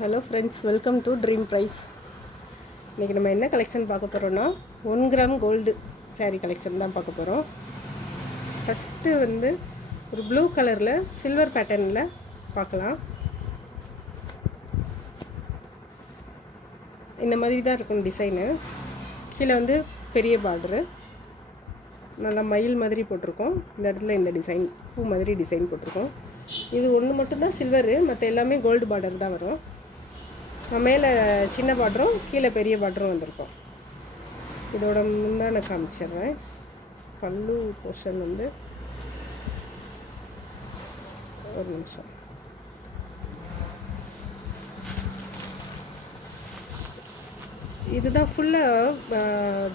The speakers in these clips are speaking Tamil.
Hello friends, welcome to Dream Price. இன்றைக்கி நம்ம என்ன கலெக்ஷன் பார்க்க போகிறோன்னா 1 கிராம் கோல்டு சாரீ கலெக்ஷன் தான் பார்க்க போகிறோம். ஃபஸ்ட்டு ஒரு ப்ளூ கலரில் சில்வர் பேட்டர்னில் பார்க்கலாம். இந்த மாதிரி தான் இருக்கும் டிசைனு. கீழே பெரிய பார்டரு, நல்லா மயில் மாதிரி போட்டிருக்கோம். இந்த இடத்துல இந்த டிசைன் பூ மாதிரி டிசைன் போட்டிருக்கோம். இது ஒன்று மட்டும்தான் சில்வரு, மற்ற எல்லாமே கோல்டு பார்டர் தான் வரும். மேலே சின்ன பார்டரும் கீழே பெரிய பார்டரும் வந்திருக்கும். இதோட முன்னாடி காமிச்சிடுறேன். பல்லு போர்ஷன் ஒரு நிமிஷம். இதுதான் ஃபுல்லாக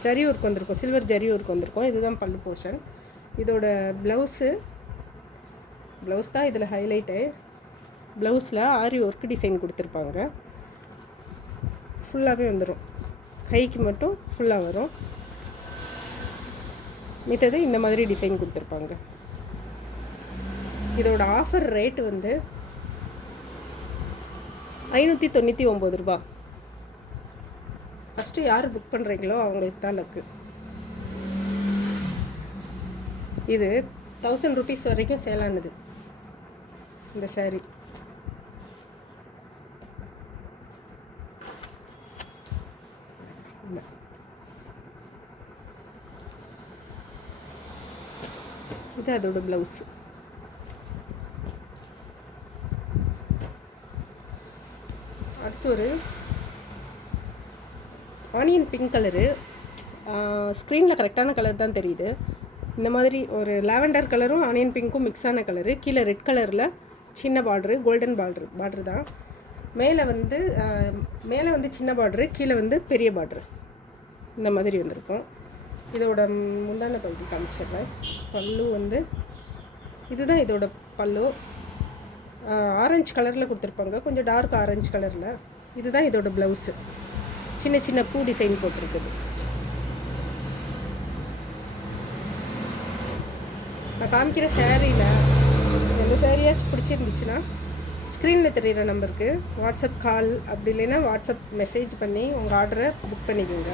ஜரி ஒர்க் வந்திருக்கும், சில்வர் ஜரி ஒர்க் வந்திருக்கும். இதுதான் பல்லு போர்ஷன். இதோட ப்ளவுஸ் தான் இதில் ஹைலைட்டு. ப்ளவுஸில் ஆரி ஒர்க் டிசைன் கொடுத்துருப்பாங்க. ஃபுல்லாகவே வந்துடும், கைக்கு மட்டும் ஃபுல்லாக வரும். மித்தது இந்த மாதிரி டிசைன் கொடுத்துருப்பாங்க. இதோட ஆஃபர் ரேட்டு 599 ரூபா. ஃபஸ்ட்டு யார் புக் பண்ணுறீங்களோ அவங்களுக்கு தான் லக்கு. இது 1000 ருபீஸ் வரைக்கும் சேலானது இந்த சாரீ. இது அதோட ப்ளவுஸ். அடுத்து ஒரு ஆனியன் பிங்க் கலரு. ஸ்க்ரீனில் கரெக்டான கலர் தான் தெரியுது. இந்த மாதிரி ஒரு லாவெண்டர் கலரும் ஆனியன் பிங்க்கும் மிக்ஸான கலரு. கீழே ரெட் கலரில் சின்ன பார்டரு, கோல்டன் பார்டரு தான். மேலே சின்ன பார்டரு, கீழே பெரிய பார்டரு. இந்த மாதிரி வந்திருக்கும். இதோட முந்தான பகுதி காமிச்சிடுறேன். பல்லு இதுதான் இதோட பல்லு. ஆரஞ்சு கலரில் கொடுத்துருப்பாங்க, கொஞ்சம் டார்க் ஆரஞ்சு கலரில். இதுதான் இதோட ப்ளவுஸு. சின்ன சின்ன பூ டிசைன் போட்டிருக்குது. நான் காமிக்கிற சேரீயில் எந்த சேரீயாச்சும் பிடிச்சிருந்துச்சுன்னா ஸ்க்ரீனில் தெரிகிற நம்பருக்கு வாட்ஸ்அப் கால், அப்படி இல்லைன்னா வாட்ஸ்அப் மெசேஜ் பண்ணி உங்கள் ஆர்டரை புக் பண்ணிக்கோங்க.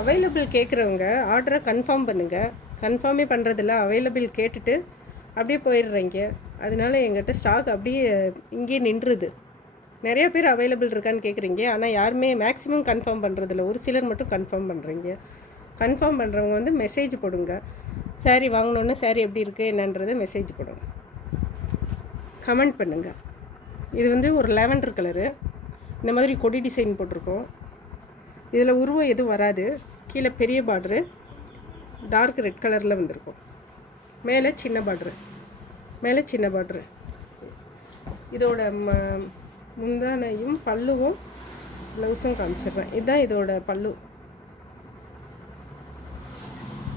அவைலபிள் கேட்குறவங்க ஆர்டரை கன்ஃபார்ம் பண்ணுங்கள். கன்ஃபார்மே பண்ணுறதில்ல, அவைலபிள் கேட்டுட்டு அப்படியே போயிடுறீங்க. அதனால எங்கிட்ட ஸ்டாக் அப்படியே இங்கேயே நின்றுது. நிறைய பேர் அவைலபிள் இருக்கான்னு கேட்குறீங்க, ஆனால் யாருமே மேக்ஸிமம் கன்ஃபார்ம் பண்ணுறதில்ல. ஒரு சிலர் மட்டும் கன்ஃபார்ம் பண்ணுறீங்க. கன்ஃபார்ம் பண்ணுறவங்க மெசேஜ் போடுங்க. சாரீ வாங்கினோன்னே சாரீ எப்படி இருக்குது என்னன்றதை மெசேஜ் போடுங்க, கமெண்ட் பண்ணுங்கள். இது ஒரு லாவெண்டர் கலரு. இந்த மாதிரி கொடி டிசைன் போட்டிருக்கோம். இதில் உருவம் எதுவும் வராது. கீழே பெரிய பார்டரு, டார்க் ரெட் கலரில் வந்திருக்கும். மேலே சின்ன பார்டரு. இதோட முந்தானையும் பல்லுவும் ப்ளவுஸும் காமிச்சிடுறேன். இதுதான் இதோட பல்லு.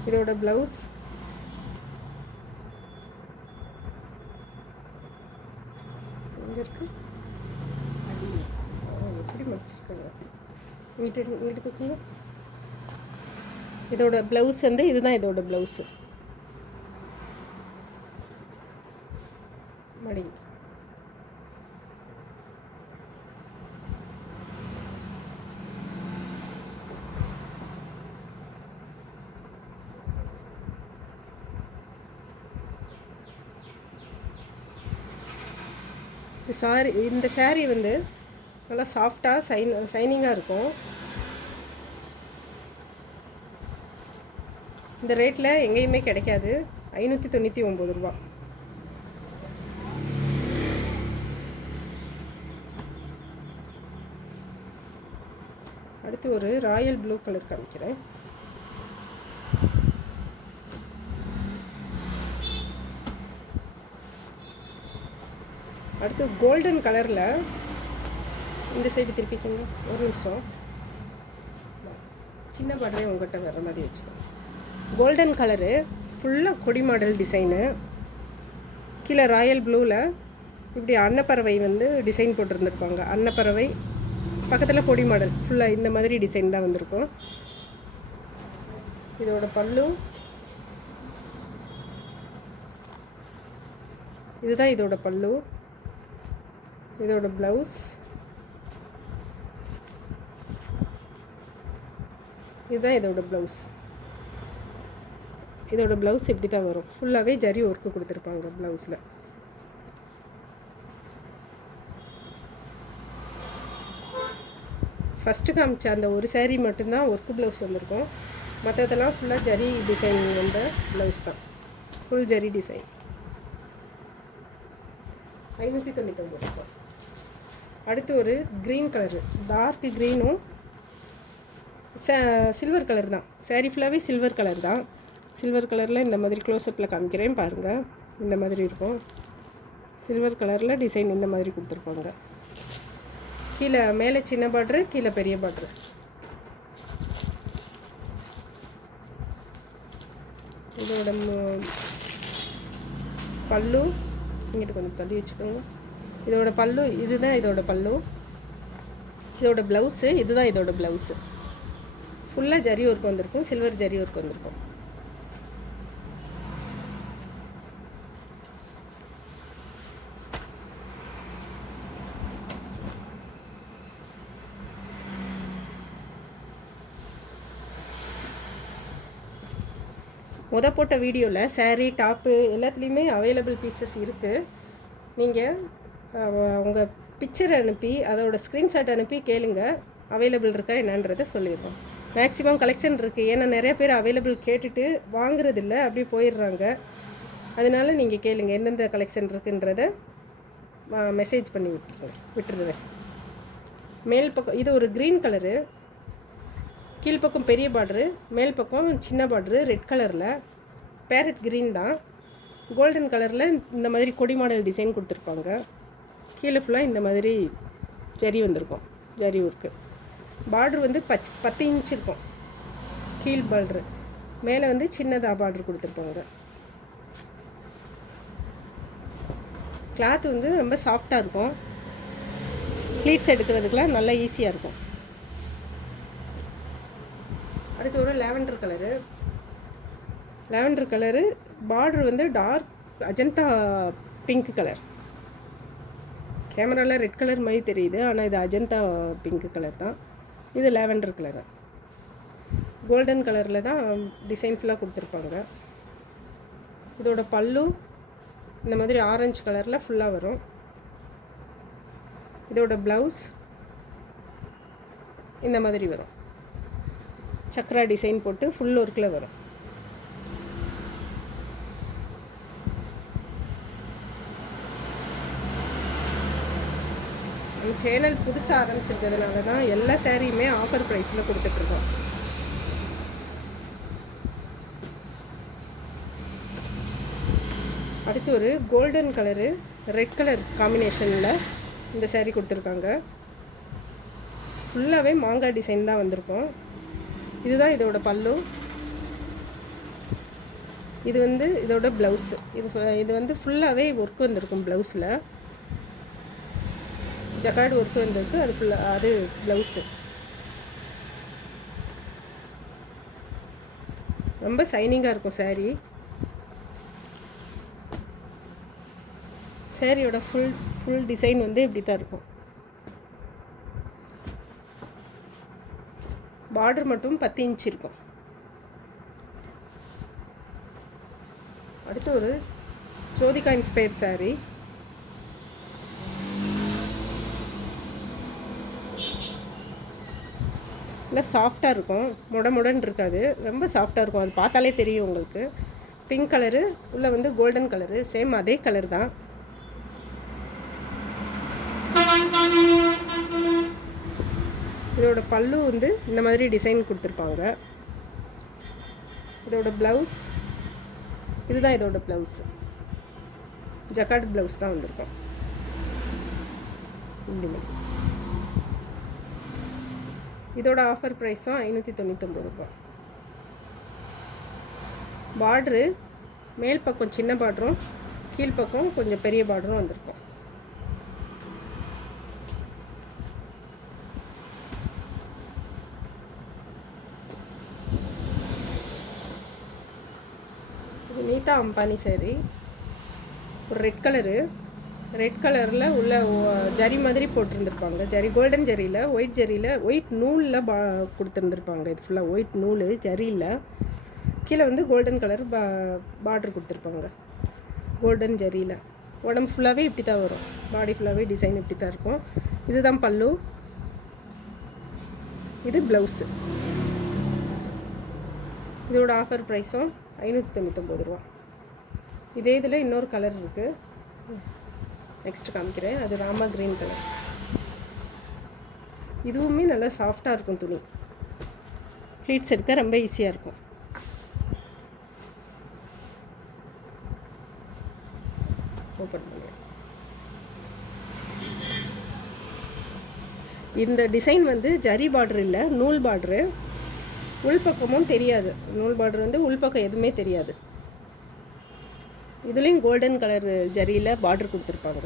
இதோட ப்ளவுஸ் எங்கே இருக்கு? எப்படி மடிச்சிருக்காங்க? இங்கிட்டு தூக்குங்க. இதோட ப்ளவுஸ் இதுதான் இதோட ப்ளவுஸு. மடி இந்த சாரீ நல்லா சாஃப்டாக சைனிங்காக இருக்கும். இந்த ரேட்டில் எங்கேயுமே கிடைக்காது. 599 ரூபா. அடுத்து ஒரு ராயல் ப்ளூ கலர் காமிக்கிறேன். அடுத்து கோல்டன் கலரில் இந்த சைடு திருப்பிக்கோங்க. ஒரு நிமிஷம். சின்ன பார்டரே உங்கள்கிட்ட வர மாதிரி வச்சுக்கோங்க. கோல்டன் கலரு, ஃபுல்லாக கொடி மாடல் டிசைனு. கீழே ராயல் ப்ளூவில் இப்படி அன்னப்பறவை டிசைன் போட்டிருந்துருப்பாங்க. அன்னப்பறவை பக்கத்தில் கொடி மாடல் ஃபுல்லாக இந்த மாதிரி டிசைன் தான் வந்திருக்கும். இதோட பல்லு இதுதான் இதோட பல்லு, இதோட ப்ளவுஸ், இதுதான் இதோட ப்ளவுஸ். இதோட ப்ளவுஸ் இப்படி தான் வரும். ஃபுல்லாகவே ஜரி ஒர்க்கு கொடுத்துருப்பாங்க ப்ளவுஸில். ஃபஸ்ட்டு காமிச்ச அந்த ஒரு சேரீ மட்டும்தான் ஒர்க்கு ப்ளவுஸ் வந்திருக்கும். மற்றதெல்லாம் ஃபுல்லாக ஜரி டிசைன் வந்த ப்ளவுஸ் தான், ஃபுல் ஜரி டிசைன். 599 ரூபாய். அடுத்து ஒரு க்ரீன் கலரு, டார்க் க்ரீனும் சில்வர் கலர் தான். சேரீ ஃபுல்லாகவே சில்வர் கலர் தான். சில்வர் கலரில் இந்த மாதிரி க்ளோஸ்அப்பில் காமிக்கிறேன் பாருங்கள். இந்த மாதிரி இருக்கும். சில்வர் கலரில் டிசைன் இந்த மாதிரி கொடுத்துருப்பாங்க. கீழே மேலே சின்ன பார்ட்ரு, கீழே பெரிய பார்ட்ரு. இதோட பல்லு இங்கிட்டு கொஞ்சம் தள்ளி வச்சுக்கோங்க. இதோட பல்லு இதுதான் இதோட பல்லு. இதோட ப்ளவுஸு இதுதான் இதோட ப்ளவுஸு. ஃபுல்லாக ஜரி ஒர்க் வந்திருக்கும், சில்வர் ஜரி ஒர்க் வந்திருக்கும். போட்ட வீடியோவில் சேரீ டாப்பு எல்லாத்துலேயுமே அவைலபிள் பீசஸ் இருக்குது. நீங்கள் உங்கள் பிக்சர் அனுப்பி அதோட ஸ்க்ரீன்ஷாட் அனுப்பி கேளுங்க, அவைலபிள் இருக்கா என்னன்றதை சொல்லிடுறோம். மேக்ஸிமம் கலெக்ஷன் இருக்குது. ஏன்னா நிறைய பேர் அவைலபிள் கேட்டுட்டு வாங்குறதில்ல, அப்படியே போயிடுறாங்க. அதனால் நீங்கள் கேளுங்க எந்தெந்த கலெக்ஷன் இருக்குன்றதை மெசேஜ் பண்ணி விட்டுருவேன். மேல் பக்கம் இது ஒரு க்ரீன் கலரு, கீழ்ப்பக்கம் பெரிய பார்ட்ரு, மேல் பக்கம் சின்ன பார்ட்ரு, ரெட் கலரில் பேரட் க்ரீன் தான். கோல்டன் கலரில் இந்த மாதிரி கொடி மாடல் டிசைன் கொடுத்துருப்பாங்க. கீழே ஃபுல்லாக இந்த மாதிரி ஜரி வந்திருக்கும், ஜரி ஒர்க்கு. பார்ட்ரு வந்து 10 இன்ச் இருக்கும் கீழ் பார்ட்ரு, மேலே வந்து சின்னதாக பார்ட்ரு கொடுத்துருப்பாங்க. கிளாத் வந்து ரொம்ப சாஃப்டாக இருக்கும், ப்ளீட்ஸ் எடுக்கிறதுக்கெலாம் நல்லா ஈஸியாக இருக்கும். அடுத்து ஒரு லாவெண்டர் கலரு. லாவெண்டர் கலரு பார்ட்ரு வந்து டார்க் அஜந்தா பிங்க் கலர். கேமராவில் ரெட் கலர் மாதிரி தெரியுது, ஆனால் இது அஜந்தா பிங்க் கலர் தான். இது லாவெண்டர் கலரு. கோல்டன் கலரில் தான் டிசைன் ஃபுல்லாக கொடுத்துருப்பாங்க. இதோட பல்லு இந்த மாதிரி ஆரஞ்சு கலரில் ஃபுல்லாக வரும். இதோட ப்ளவுஸ் இந்த மாதிரி வரும், சக்ரா டிசைன் போட்டு ஃபுல் ஒர்க்கில் வரும். நம்ம சேனல் புதுசாக ஆரம்பிச்சிருக்கிறதுனால தான் எல்லா சேரீயுமே ஆஃபர் ப்ரைஸில் கொடுத்துட்ருக்கோம். அடுத்து ஒரு கோல்டன் கலரு ரெட் கலர் காம்பினேஷனில் இந்த சேரீ கொடுத்துருக்காங்க. ஃபுல்லாகவே மாங்காய் டிசைன் தான் வந்திருக்கும். இதுதான் இதோட பல்லு, இது வந்து இதோட ப்ளவுஸு. இது வந்து ஃபுல்லாகவே ஒர்க் வந்திருக்கும். ப்ளவுஸில் ஜக்கார்டு ஒர்க் வந்திருக்கு, அது ஃபுல்லாக அது ப்ளவுஸு. ரொம்ப சைனிங்காக இருக்கும் சேரீ. சேரீயோட ஃபுல் டிசைன் வந்து இப்படி தான் இருக்கும். பார்டர் மட்டும் 10 இன்ச் இருக்கும். அடுத்து ஒரு ஜோதிகா இன்ஸ்பயர்ட் சாரீ. இல்லை சாஃப்டாக இருக்கும், முடன்னு இருக்காது, ரொம்ப சாஃப்டாக இருக்கும். அது பார்த்தாலே தெரியும் உங்களுக்கு. பிங்க் கலரு, உள்ளே வந்து கோல்டன் கலரு, சேம் அதே கலர் தான். இதோட பல்லு வந்து இந்த மாதிரி டிசைன் கொடுத்துருப்பாங்க. இதோட ப்ளவுஸ் இதுதான் இதோட ப்ளவுஸ். ஜக்கார்டு ப்ளவுஸ் தான் வந்திருக்கும். இதோட ஆஃபர் ப்ரைஸும் 599 ரூபாய். பார்ட்ரு மேல் பக்கம் சின்ன பார்டரும் கீழ்ப்பக்கம் கொஞ்சம் பெரிய பார்டரும் வந்திருக்கும். இது நீதா அம்பானி சேரீ. ஒரு ரெட் கலரில் உள்ள ஜரி மாதிரி போட்டிருந்துருப்பாங்க. ஜரி கோல்டன் ஜரியில், ஒயிட் ஜரியில், ஒயிட் நூலில் கொடுத்துருந்துருப்பாங்க. இது ஃபுல்லாக ஒயிட் நூல் ஜரியில், கீழே வந்து கோல்டன் கலர் பார்டர் கொடுத்துருப்பாங்க கோல்டன் ஜரியில். உடம்பு ஃபுல்லாகவே இப்படி தான் வரும், பாடி ஃபுல்லாகவே டிசைன் இப்படி தான் இருக்கும். இதுதான் பல்லு, இது ப்ளவுஸு. இதோட ஆஃபர் ப்ரைஸும் 599 ரூபா. இதே இதில் இன்னொரு கலர் இருக்குது, நெக்ஸ்ட் காமிக்கிறேன். அது ராமா க்ரீன் கலர். இதுவுமே நல்லா சாஃப்டாக இருக்கும் துணி, ப்ளீட்ஸ் எடுக்க ரொம்ப ஈஸியாக இருக்கும். ஓப்பன் பண்ணி இந்த டிசைன் வந்து ஜரி பார்டர் இல்லை, நூல் பார்டரு. உள்பக்கமும் தெரியாது, நூல் பார்டர் வந்து உள்பக்கம் எதுவுமே தெரியாது. இதுலேயும் கோல்டன் கலர் ஜரியில் பார்டர் கொடுத்துருப்பாங்க.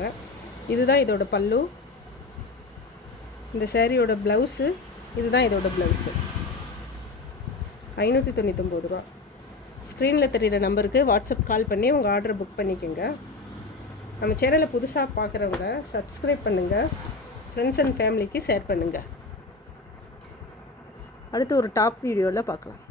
இதுதான் இதோட பல்லு. இந்த சேரீயோட ப்ளவுஸு இதுதான் இதோட ப்ளவுஸு. 599 ரூபா. ஸ்க்ரீனில் தெரிகிற நம்பருக்கு வாட்ஸ்அப் கால் பண்ணி உங்கள் ஆர்டரை புக் பண்ணிக்கோங்க. நம்ம சேனலை புதுசாக பார்க்குறவங்க சப்ஸ்கிரைப் பண்ணுங்கள், ஃப்ரெண்ட்ஸ் அண்ட் ஃபேமிலிக்கு ஷேர் பண்ணுங்கள். அடுத்து ஒரு டாப் வீடியோவில் பார்க்கலாம்.